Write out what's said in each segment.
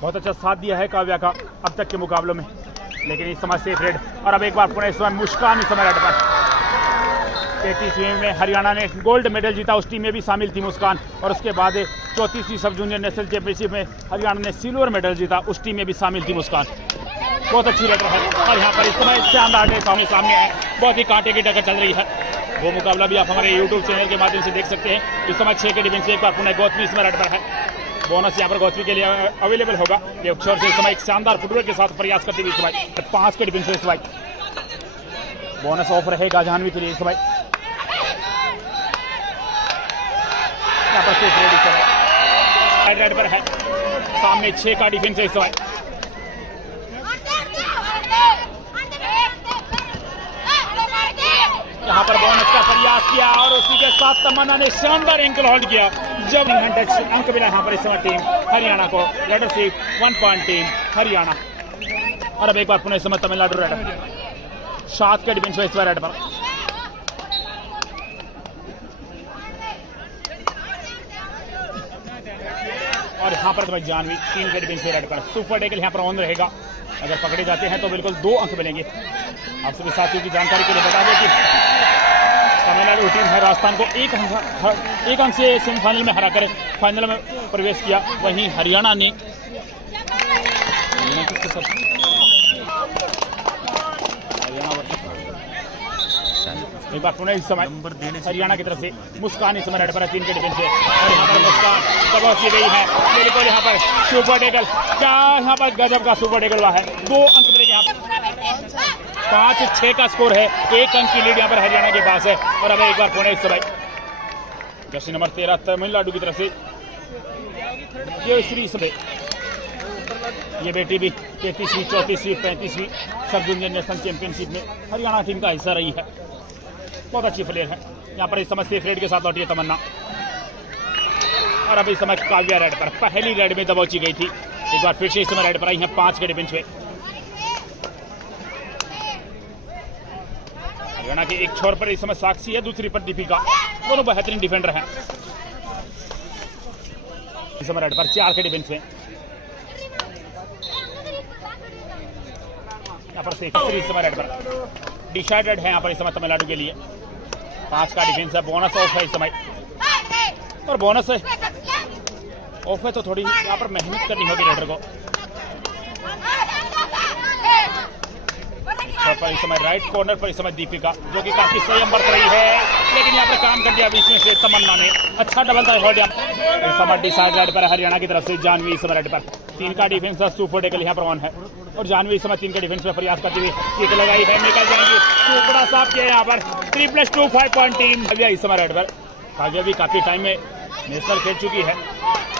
बहुत अच्छा साथ दिया है काव्या का अब तक के मुकाबलों में, लेकिन इस समय सेफ रेड। और अब एक बार पुणे इस समय मुस्कान इस समय रेड पर। 33वीं में हरियाणा ने गोल्ड मेडल जीता, उस टीम में भी शामिल थी मुस्कान। और उसके बाद 34वीं सब जूनियर नेशनल चैंपियनशिप में हरियाणा ने सिल्वर मेडल जीता, उस टीम में भी शामिल थी मुस्कान। बहुत अच्छी रेडर है। और यहाँ पर इस समय शानदार सामने है, बहुत ही कांटे की टक्कर चल रही है। वो मुकाबला भी आप हमारे यूट्यूब चैनल के माध्यम से देख सकते हैं। इस समय 6 के डिफेंस से एक बार पुणे गौतमी इसमें रेड पर है। बोनस यहाँ पर गौतमी के लिए अवेलेबल होगा। ये छोर से इस समय एक शानदार फुटबॉल के साथ प्रयास करती हुई इस समय 5 के डिफेंस से इस समय बोनस ऑफ रहेगा जानवी के लिए। इस समय यहाँ पर सेफ रेड इस समय रेड पर है, सामने 6 का डिफेंस है इस समय। यहाँ पर बोनस का प्रयास किया और उसी के साथ तमन्ना ने शानदार एंकल होल्ड किया। जब अंक मिला यहाँ पर इस समय टीम हरियाणा को। लेटर सिर्फ 1 पॉइंट टीम हरियाणा। और अब एक बार पुणे इस समय तमिलनाडु रेड 7 के डिफेंस में इस बार रेड पर। और यहाँ पर जानवी 3 के डिफेंस में रेड पर। सुपर टेकल यहाँ पर ऑन रहेगा, अगर पकड़े जाते हैं तो बिल्कुल 2 अंक मिलेंगे। आप सभी साथियों की जानकारी के लिए बता दें कि तमिलनाडु टीम है राजस्थान को एक अंक से सेमीफाइनल में हराकर फाइनल में प्रवेश किया। वहीं हरियाणा ने एक बार पुणे इस समय हरियाणा की तरफ से मुस्कान इस समय रेड पर है 3 के डिफेंस से। और यहाँ पर मुस्कान दबाव की गई है, बिल्कुल यहाँ पर सुपर टेकल, क्या यहाँ पर गजब का सुपर टेकल हुआ है। 2 अंक मिलेंगे यहाँ पर। 5-6 का स्कोर है, 1 अंक की लीड यहाँ पर हरियाणा के पास है। और अब एक बार पुणे इस समय जर्सी नंबर 13 तमिलनाडु की तरफ से ये श्री समय ये बेटी भी 33वीं 34वीं 35वीं सब जूनियर नेशनल चैंपियनशिप में हरियाणा टीम का हिस्सा रही है। बहुत अच्छी प्लेयर है। यहाँ पर इस समय सेफ रेड के साथ लौटी है तमन्ना। और अब इस समय काव्या रेड पर, पहली रेड में दबोची गई थी, एक बार फिर से इस समय रेड पर आई है 5 के डिफेंस में। हरियाणा के एक छोर पर इस समय साक्षी है, दूसरी पर दीपिका, दोनों बेहतरीन डिफेंडर हैं। इस समय रेड पर 4 के डिफेंस में। यहाँ पर सेफ इस समय रेड पर डिसाइडेड है यहाँ पर इस समय तमिलनाडु के लिए। 5 का डिफेंस है, बोनस ऑफ है इस समय। और बोनस है ऑफ है तो थोड़ी यहाँ पर मेहनत करनी होगी रेडर को। पर इस समय राइट कॉर्नर पर इस समय दीपिका, जो कि काफी संयम बरत रही है, लेकिन यहाँ पर काम कर दिया बीच में से तमन्ना ने। अच्छा डबल था होल्ड। इस समय डिसाइड रेड पर हरियाणा की तरफ से जानवी इस समय रेड पर। 3 का डिफेंस है, सुपर टेकल यहाँ पर ऑन है। और जानवी इस समय 3 के डिफेंस में प्रयास करती हुई किक लगाई है, निकल जाएंगी। सुपड़ा साफ किया यहाँ पर 3+2 5 पॉइंट टीम काव्या इस समय रेड पर। काव्या भी काफी टाइम में नेशनल खेल चुकी है,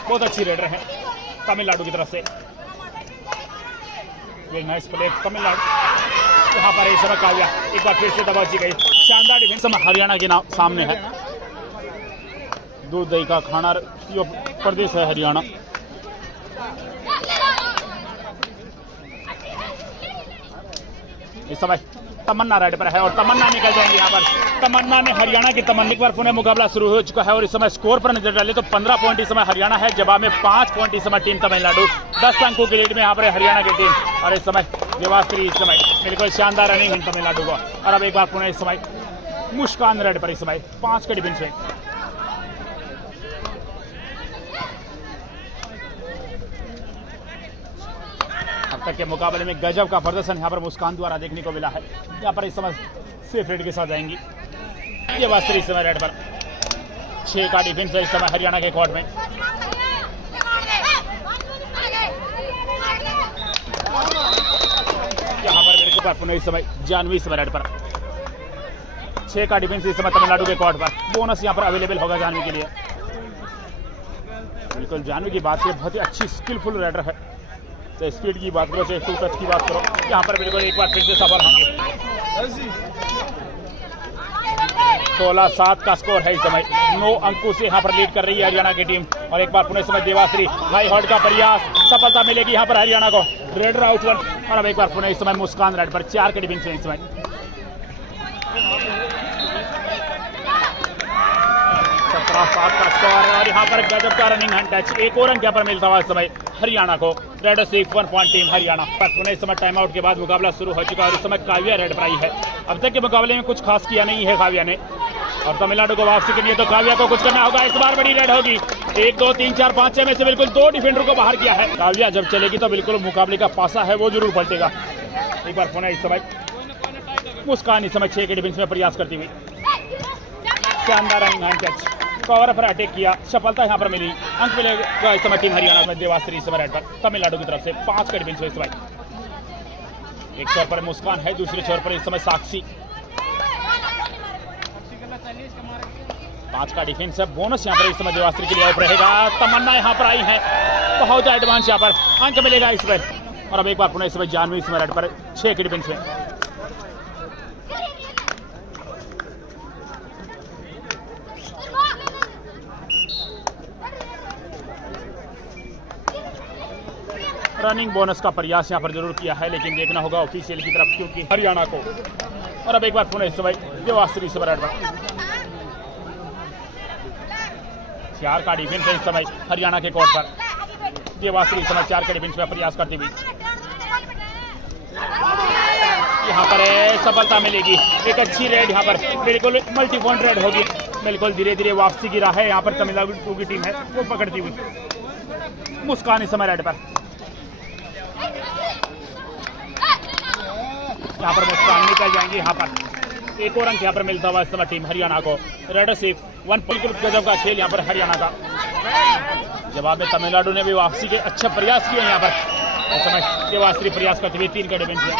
बहुत अच्छी रेडर है तमिलनाडु की तरफ से। Nice play Tamil Nadu. यहाँ पर इस समय काव्या एक बार फिर से दबाची गई, शानदार डिफेंस समय हरियाणा के नाम सामने है। दूध दही का खाना यो प्रदेश है हरियाणा। इस समय तमन्ना रेड पर है और तमन्ना निकल जाएंगे यहाँ पर। तमन्ना ने हरियाणा की तमन्ना। एक बार पुणे मुकाबला शुरू हो चुका है और इस समय स्कोर पर नजर डाले तो 15 पॉइंट इस समय हरियाणा है, जवाब में 5 पॉइंट इस समय टीम तमिलनाडु। 10 अंकों की लीड में यहाँ पर हरियाणा की टीम। और इस समय देवाश्री इस समय बिल्कुल शानदार रनिंग है तमिलनाडु को। और अब एक बार पुणे इस समय मुस्कान रेड पर इस समय 5 के डिफेंस में। अब तक के मुकाबले में गजब का प्रदर्शन यहाँ पर मुस्कान द्वारा देखने को मिला है। यहाँ पर इस समय सेफ रेड के साथ जाएंगी। ये वास्तव इस समय रेड पर 6 का डिफेंस है इस समय हरियाणा के कोर्ट में। यहाँ पर मेरे को पुणे इस समय जानवी इस समय रेड पर 6 का डिफेंस इस समय तमिलनाडु के कोर्ट पर। बोनस यहाँ पर अवेलेबल होगा जानवी के लिए। बिल्कुल जानवी की बात की बहुत ही अच्छी स्किलफुल रेडर है। तो स्पीड की बात करो, चाहे टच की बात करो, यहाँ पर बिल्कुल एक बार फिर से सफल होंगे। 16-7 का स्कोर है इस समय। 9 अंकों से यहाँ पर लीड कर रही है हरियाणा की टीम। और एक बार पुणे समय देवाश्री हाई हॉल्ड का प्रयास, सफलता मिलेगी यहाँ पर हरियाणा को। Raider out 1। और अब एक बार पुणे इस समय मुस्कान रेड पर 4 के डिफेंस में इस समय। 17-7 का स्कोर। और यहाँ पर गजब का रनिंग हैंड टच, एक और अंक यहाँ पर मिलता हुआ इस समय हरियाणा को। रेड सिर्फ 1 पॉइंट टीम हरियाणा। पुनः इस समय टाइम आउट के बाद मुकाबला शुरू हो चुका है और इस समय काव्या रेड पर आई है। अब तक के मुकाबले में कुछ खास किया नहीं है काव्या ने और तमिलनाडु को वापसी के लिए तो काव्या को कुछ करना होगा। इस बार बड़ी रेड होगी। 1 2 3 4 5 6 में से बिल्कुल 2 डिफेंडर को बाहर किया है। काव्या जब चलेगी तो बिल्कुल मुकाबले का पासा है वो जरूर पलटेगा। एक बार पुनः इस समय मुस्कान इस समय 6 के डिफेंस में प्रयास करती हुई शानदार हैंड कैच कवर पर अटैक किया, सफलता यहां पर मिली। अंक मिलेगा इस समय टीम हरियाणा में। देवाश्री इस समय रेड पर तमिलनाडु की तरफ से 5 के डिफेंस में इस समय। एक छोर पर मुस्कान है, दूसरे छोर पर इस समय साक्षी। 5 का डिफेंस है। बोनस यहां पर इस समय देवाश्री के लिए आउट रहेगा। तमन्ना यहां पर आई है, बहुत एडवांस यहां पर अंक मिलेगा इस पर। और अब एक बार पुनः इस समय जानवी इस समय रेड पर 6 के डिफेंस में। रनिंग बोनस का प्रयास यहां पर जरूर किया है लेकिन देखना होगा ऑफिशियल की तरफ क्योंकि हरियाणा को। और अब एक बार पुनः इस समय देवाश्री इस समय 4 का डिफेंस है इस समय हरियाणा के कोर्ट पर। देवाश्री इस समय 4 के डिफेंस में प्रयास करती हुई यहां पर सफलता मिलेगी। एक अच्छी रेड यहां पर बिल्कुल मल्टी पॉइंट रेड होगी। बिल्कुल धीरे धीरे वापसी की राह है यहां पर तमिलनाडु की टीम है वो पकड़ती हुई। मुस्कान इस समय रेड पर, यहाँ पर मुस्कान निकल जाएंगे। यहाँ पर एक और अंक यहाँ पर मिलता हुआ इस समय टीम हरियाणा को। रेड सिर्फ 1 बिल्कुल गजब का खेल यहाँ पर हरियाणा का। जवाब में तमिलनाडु ने भी वापसी के अच्छा प्रयास किए यहाँ पर। इस समय देवाश्री प्रयास करते हुए 3 के डिफेंस में।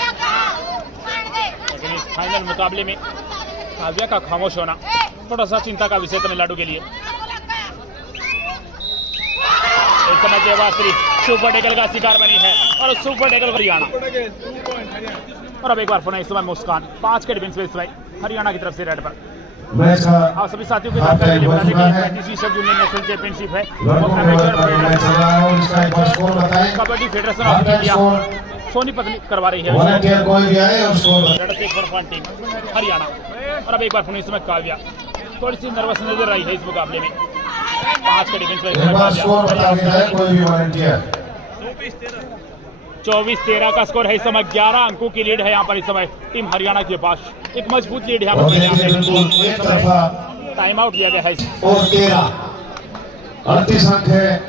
लेकिन इस फाइनल मुकाबले में काव्या का खामोश होना थोड़ा सा चिंता का विषय तमिलनाडु के लिए। इस समय देवाश्री सुपर टैकल का शिकार बनी है और सुपर टैकल हरियाणा। और अब एक बार पुनः इस समय मुस्कान 5 के डिफेंस में इस समय हरियाणा की तरफ से रेड पर। आप सभी साथियों को जानकारी के लिए बता दें कि जूनियर नेशनल चैंपियनशिप है kabaddi federation of India Sonipat करवा रही है टीम हरियाणा। और अब एक बार पुनः इस समय काव्या थोड़ी सी नर्वस नजर रही है इस मुकाबले में। 5 के डिफेंस में 24-13 का स्कोर है इस समय। 11 अंकों की लीड है यहाँ पर इस समय टीम हरियाणा के पास। एक मजबूत लीड यहाँ पर। टाइम आउट लिया गया है और 38 अंक है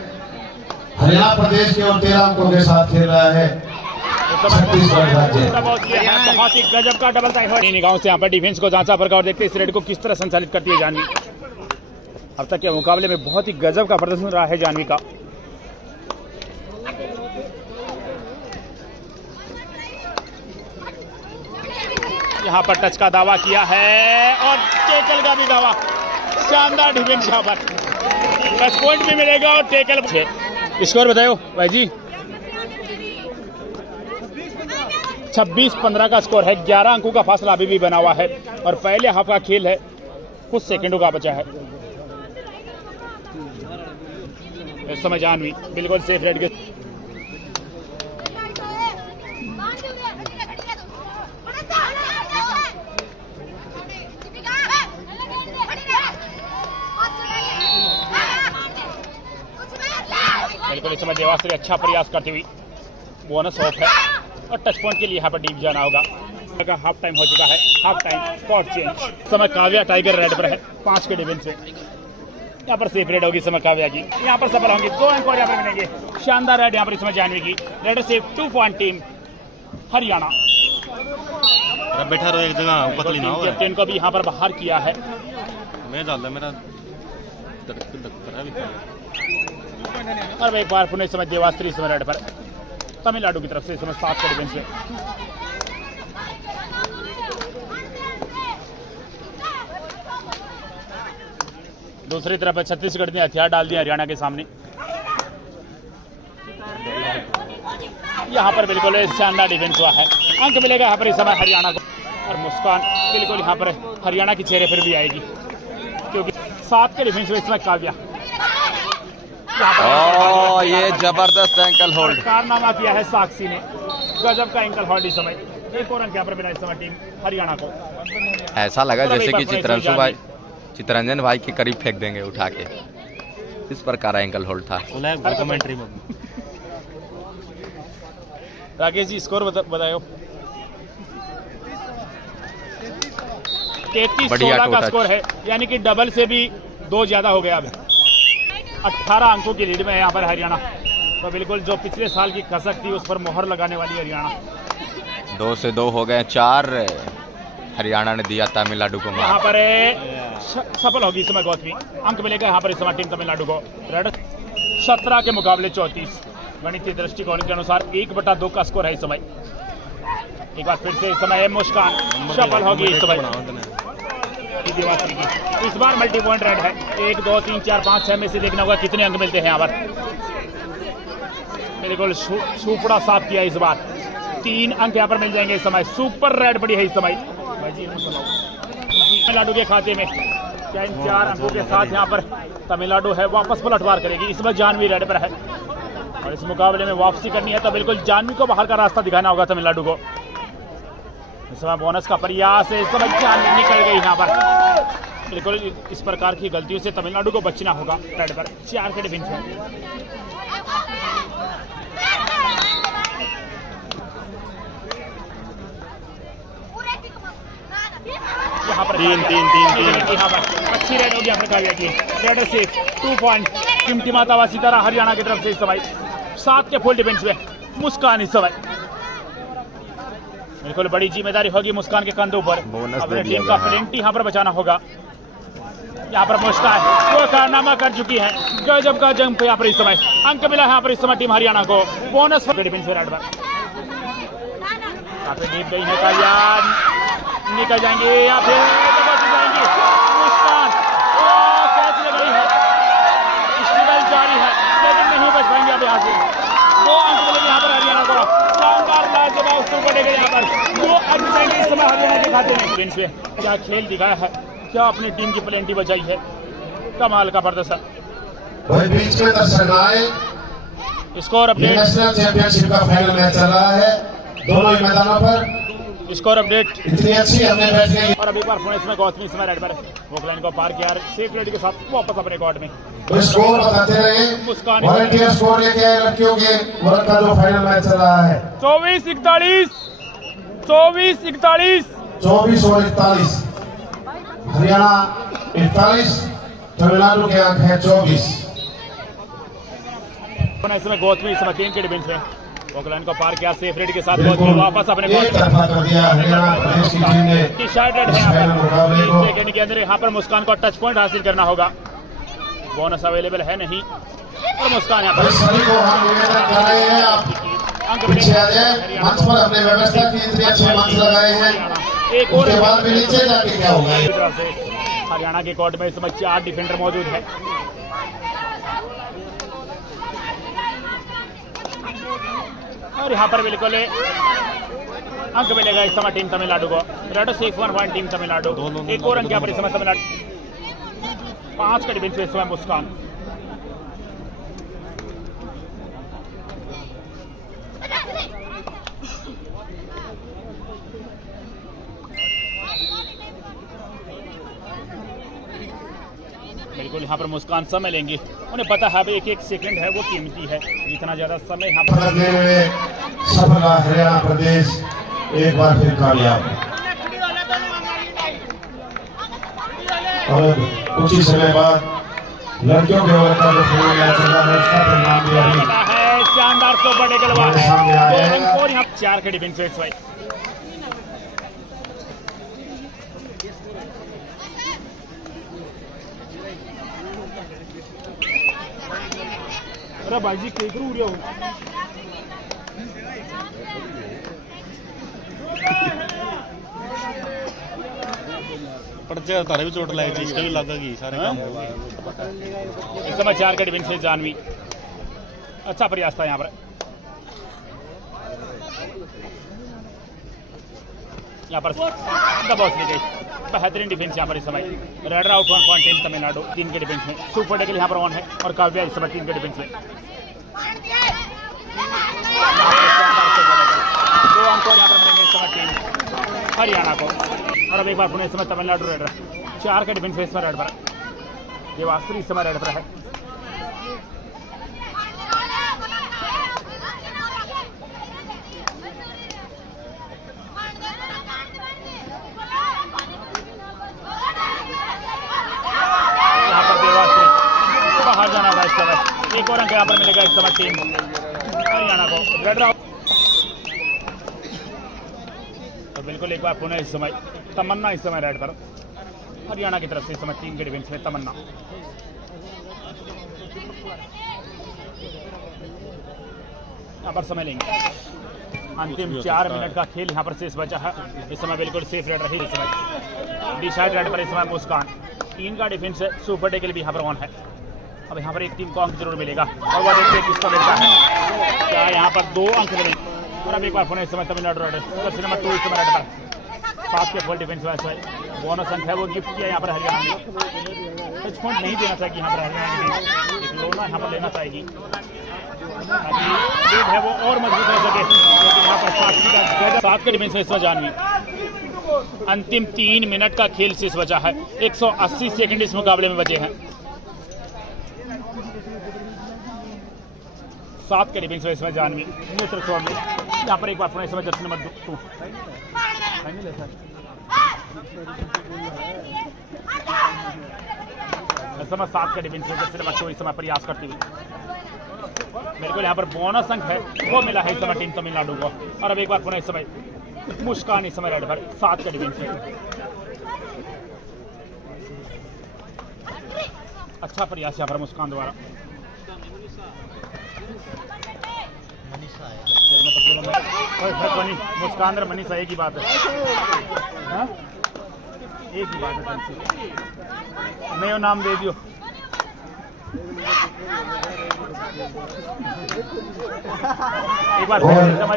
हरियाणा प्रदेश के और 13 अंकों के साथ खेल रहा है बहुत ही गजब का डबल टाइम निगाहों से यहाँ पर डिफेंस को जांचा पर और देखते इस रेड को किस तरह संचालित करती है जानवी। अब तक के मुकाबले में बहुत ही गजब का प्रदर्शन रहा है जानवी का। यहाँ पर टच का दावा किया है और टेकल का भी दावा। शानदार डिफेंस यहाँ पर। टच पॉइंट भी मिलेगा और टेकल। स्कोर बताओ भाई जी। 26-15 का स्कोर है। 11 अंकों का फासला अभी भी बना हुआ है और पहले हाफ का खेल है, कुछ सेकंडों का बचा है। इस समय जानवी बिल्कुल सेफ रेड के बिल्कुल इस समय देवाश्री अच्छा प्रयास करती हुई। बोनस ऑफ है और टच पॉइंट के लिए यहाँ पर डीप जाना होगा। हाफ टाइम हो चुका है। Half time spot change. समय काव्या टाइगर रेड पर है 5 के डिफेंस में। यहाँ पर सेफ रेड होगी समय काव्या की। यहाँ पर सफल होंगे 2 अंक और यहाँ पर मिलेंगे। शानदार रेड यहाँ पर इस समय जानवी की। Red safe 2 point team Haryana. बैठा रहो एक जगह पतली ना हो। कैप्टन को भी यहाँ पर बाहर किया है। मैं डाल मेरा और एक बार पुनः इस समय देवाश्री इस समय रेड पर तमिलनाडु की तरफ से इस समय 7 के डिफेंस में। दूसरी तरफ छत्तीसगढ़ ने हथियार डाल दिया हरियाणा के सामने। यहाँ पर बिल्कुल शानदार डिफेंस हुआ है। अंक मिलेगा यहाँ पर इस समय हरियाणा को। और मुस्कान बिल्कुल यहाँ पर हरियाणा की चेहरे पर भी आएगी क्योंकि 7 के डिफेंस में इस समय काव्या। ये जबरदस्त एंकल होल्ड कारनामा किया है साक्षी ने। गजब का एंकल होल्ड इस समय। एक और अंक यहाँ पर मिला इस समय टीम हरियाणा को। ऐसा लगा जैसे कि चित्रंजन भाई के करीब फेंक देंगे उठा के। इस प्रकार एंकल होल्ड था। राकेश जी स्कोर बताओ। 33-16 का स्कोर है, यानी कि डबल से भी 2 ज्यादा हो गया। अब 18 अंकों की लीड में है यहाँ पर हरियाणा। तो बिल्कुल जो पिछले साल की कसक थी उस पर मोहर लगाने वाली हरियाणा। 2 से 2 हो गए, 4 हरियाणा ने दिया तमिलनाडु को। यहाँ पर सफल होगी इस समय गौतमी, अंक मिलेगा यहाँ पर इस समय टीम तमिलनाडु को। 17 के मुकाबले 34। गणितीय दृष्टिकोण के अनुसार 1/2 का स्कोर है इस समय। एक बार फिर से इस समय मुस्कान सफल होगी इस समय। इस बार मल्टी पॉइंट रेड है। 1 2 3 4 5 6 में से देखना होगा कितने अंक मिलते हैं यहाँ पर। बिल्कुल सुपड़ा साफ किया इस बार। 3 अंक यहाँ पर मिल जाएंगे इस समय। सुपर रेड बड़ी है इस समय तमिलनाडु के खाते में। 4 अंकों के साथ यहाँ पर तमिलनाडु है वापस पलटवार करेगी। इस बार जानवी रेड पर है और इस मुकाबले में वापसी करनी है तो बिल्कुल जानवी को बाहर का रास्ता दिखाना होगा तमिलनाडु को। इस समय बोनस का प्रयास है, इस समय जानवी निकल गई यहाँ पर। बिल्कुल इस प्रकार की गलतियों से तमिलनाडु को बचना होगा। रेड पर 4 के डिफेंस है। यहाँ पर 3 यहाँ पर अच्छी रेड होगी यहाँ पर। रेड से 2 पॉइंट टिमटिमाता हुआ सितारा हरियाणा की तरफ से इस समय। 7 के फुल डिफेंस में मुस्कान इस समय। बिल्कुल बड़ी जिम्मेदारी होगी मुस्कान के कंधों पर। अपने टीम का प्लेंटी यहाँ पर बचाना होगा। यहाँ पर मुस्कान वो कारनामा कर चुकी है। गजब का जंप यहाँ पर इस समय। अंक मिला यहाँ पर इस समय टीम हरियाणा को। बोनस डिफेंस रेड पर जीत गई है कल्याण, निकल जाएंगे या फिर जाएंगे। मुस्कान कैच लग रही है, स्ट्रगल जारी है लेकिन नहीं बच पाएंगे अब यहाँ से। 2 अंक मिलेंगे यहाँ पर हरियाणा को। शानदार लाजवाब शुरू करेंगे यहाँ पर। 2 अंक जाएंगे इस समय हरियाणा के खाते में। इनसे क्या खेल दिखाया है, क्या अपनी टीम की प्लेंटी बचाई है। कमाल का प्रदर्शन। बीच में दर्शक आए। Score update. नेशनल चैंपियनशिप का फाइनल मैच चल रहा है दोनों ही मैदानों पर। स्कोर अपडेट इतनी अच्छी हमने बैठ गई। और अभी बार इसमें गौतमी इस समय रेड पर वो लाइन को पार किया सेफ रेड के साथ वापस अपने कोर्ट में। तो स्कोर बताते रहे। मुस्कान वॉलंटियर स्कोर लेके आए लड़कियों के वर्ग का जो फाइनल मैच चल रहा है। 24-41 24-41 24 और 41। हरियाणा 41, तमिलनाडु के अंक है 24। इसमें गौतमी इस समय 3 के डिफेंस में ओकलैंड को पार किया सेफ रेड के साथ वापस अपने कर दिया हरियाणा प्रदेश की टीम ने। शार्ट रेड है सेकंड के अंदर। यहाँ पर मुस्कान को टच पॉइंट हासिल करना होगा। बोनस अवेलेबल है नहीं और मुस्कान यहाँ पर सभी को हम निवेदन कर रहे हैं आप पीछे आ जाए। मंच पर अपने व्यवस्था की इतने अच्छे मंच लगाए हैं। एक और बाद में नीचे जाके क्या होगा। हरियाणा के कोर्ट में इस समय 4 डिफेंडर मौजूद है। और यहाँ पर बिल्कुल अंक मिलेगा इस समय टीम तमिलनाडु को। रेड से 1 पॉइंट टीम तमिलनाडु। एक और अंक यहाँ पर इस समय तमिलनाडु। 5 का डिफेंस इस समय मुस्कान। बिल्कुल यहाँ पर मुस्कान समय लेंगे। उन्हें पता है एक एक सेकंड है वो कीमती है। इतना ज्यादा समय यहाँ पर सफल हरियाणा प्रदेश एक बार फिर कामयाब। और कुछ ही समय बाद लड़कियों के वर्ग का जो फाइनल मैच चल रहा है उसका परिणाम भी अभी शानदार तो बड़े गलवार है। 4 के डिफेंस इस भाई। अरे भाई जी केकरू उड़िया हो। पड़चे तारे भी चोट लगी थी, इसका भी लगेगी सारे काम होगा। इस समय 4 के डिफेंस से जानवी। अच्छा प्रयास था यहाँ पर। यहाँ पर दबाव ली गई। बेहतरीन डिफेंस यहाँ पर इस समय। Raider out 1 point team Tamil Nadu. 3 के डिफेंस में सुपर डेगल यहाँ पर 1 है और काव्या इस समय 3 के डिफेंस में। 2 अंक यहाँ पर मिलेंगे इस समय टीम हरियाणा को। और अब एक बार पुणे इस समय तमिलनाडु रेडर 4 के डिफेंस में इस समय रेड पर। देवास्त्री इस समय रेड पर है। हरियाणा का इस समय। एक और अंक यहाँ पर मिलेगा इस समय टीम हरियाणा को। रेड राउंड तो बिल्कुल एक बार पुनः इस समय तमन्ना इस समय रेड पर हरियाणा की तरफ से इस समय टीम के डिफेंस में तमन्ना। यहाँ पर समय लेंगे। अंतिम 4 मिनट का खेल यहाँ पर शेष बचा है। इस समय बिल्कुल सेफ रेड रही। इस समय डिसाइड रेड पर इस समय मुस्कान। 3 का डिफेंस है। सुपर टेकल भी यहाँ पर ऑन है। अब यहाँ पर एक टीम को अंक जरूर मिलेगा और वह देखते हैं किसको मिलता है। क्या यहाँ पर 2 अंक मिलेंगे। और अब एक बार पुनः इस समय तमिलनाडु रेड जर्सी नंबर 2 इस समय रेड पर 7 के फुल डिफेंस में बोनस अंक है वो गिफ्ट किया यहाँ पर हरियाणा ने। टच पॉइंट नहीं देना चाहिए यहाँ पर हरियाणा ने। एक लोना यहाँ पर लेना चाहिए ताकि लीड है वो और मजबूत हो सके। लेकिन यहाँ पर साक्षी का 7 के डिफेंस में इस समय जानवी। अंतिम 3 मिनट का खेल शेष बचा है। 180 सेकंड इस मुकाबले में बचे हैं। 7 के डिफेंस में इसमें जानवी नेतृत्व में यहाँ पर एक बार पुनः इसमें जर्सी नंबर 2 फाइनल है सर। इस समय 7 का डिफेंस में जर्सी नंबर 2 इस समय प्रयास करती हुई बिल्कुल यहाँ पर बोनस अंक है वो मिला है इस समय टीम तमिलनाडु को। और अब एक बार पुनः इस समय मुस्कान इस समय रेड पर 7 का डिफेंस में। अच्छा प्रयास यहाँ पर मुस्कान द्वारा। मुस्कान और मनीषा एक ही बात है। हाँ? एक ही बात है। नयो नाम दे दियो। एक बार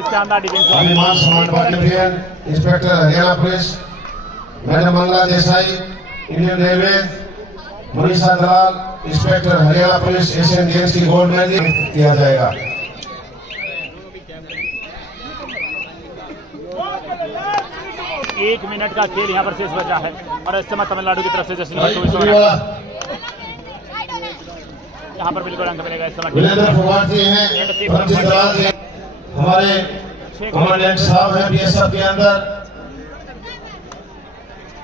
शानदार डिफेंस। अभिमान सम्मान battalion inspector Haryana police madam Mangla Desai Indian railway Manisha Dalal inspector Haryana police Asian games की गोल्ड मेडल किया जाएगा। एक मिनट का खेल यहाँ पर शेष बचा है और इस समय तमिलनाडु की तरफ से जर्सी नंबर 2 यहाँ पर बिल्कुल अंक मिलेगा इस समय। हमारे कमांडेंट साहब हैं बीएसएफ के अंदर,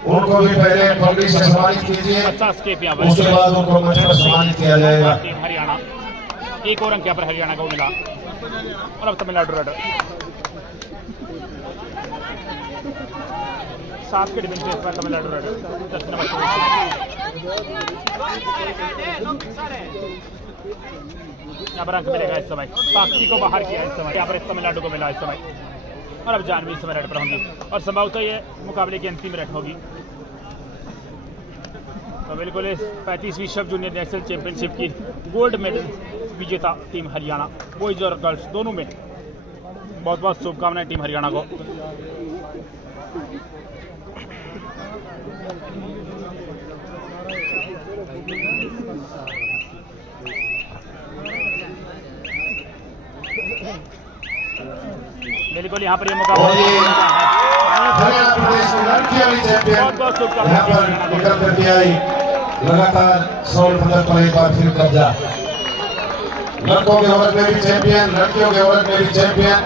उनको भी पहले पगड़ी से सम्मानित कीजिए। 50 के यहाँ पर उसके बाद उनको मंच पर सम्मानित किया जाएगा। टीम हरियाणा एक और अंक यहाँ पर हरियाणा को मिला और अब तमिलनाडु रेड 7 के डिफेंस पर तमिलनाडु रेड जर्सी नंबर 2 यहाँ पर अंक मिलेगा इस समय। साक्षी को बाहर किया इस समय। यहाँ पर तमिलनाडु को मिला इस समय और अब जानवी इस समय रेड पर होंगी और संभवतः ये मुकाबले की अंतिम रेड होगी। तो बिल्कुल इस 35वीं सब जूनियर नेशनल चैंपियनशिप की गोल्ड मेडल विजेता टीम हरियाणा बॉयज और गर्ल्स दोनों में बहुत बहुत शुभकामनाएं टीम हरियाणा को। बिल्कुल यहाँ पर ये मुकाबला हरियाणा प्रदेश की लड़कियां भी चैंपियन निकल करके आई। लगातार 100 पदक पर एक बार फिर कब्जा। लड़कों के वर्ग में भी चैंपियन, लड़कियों के वर्ग में भी चैंपियन।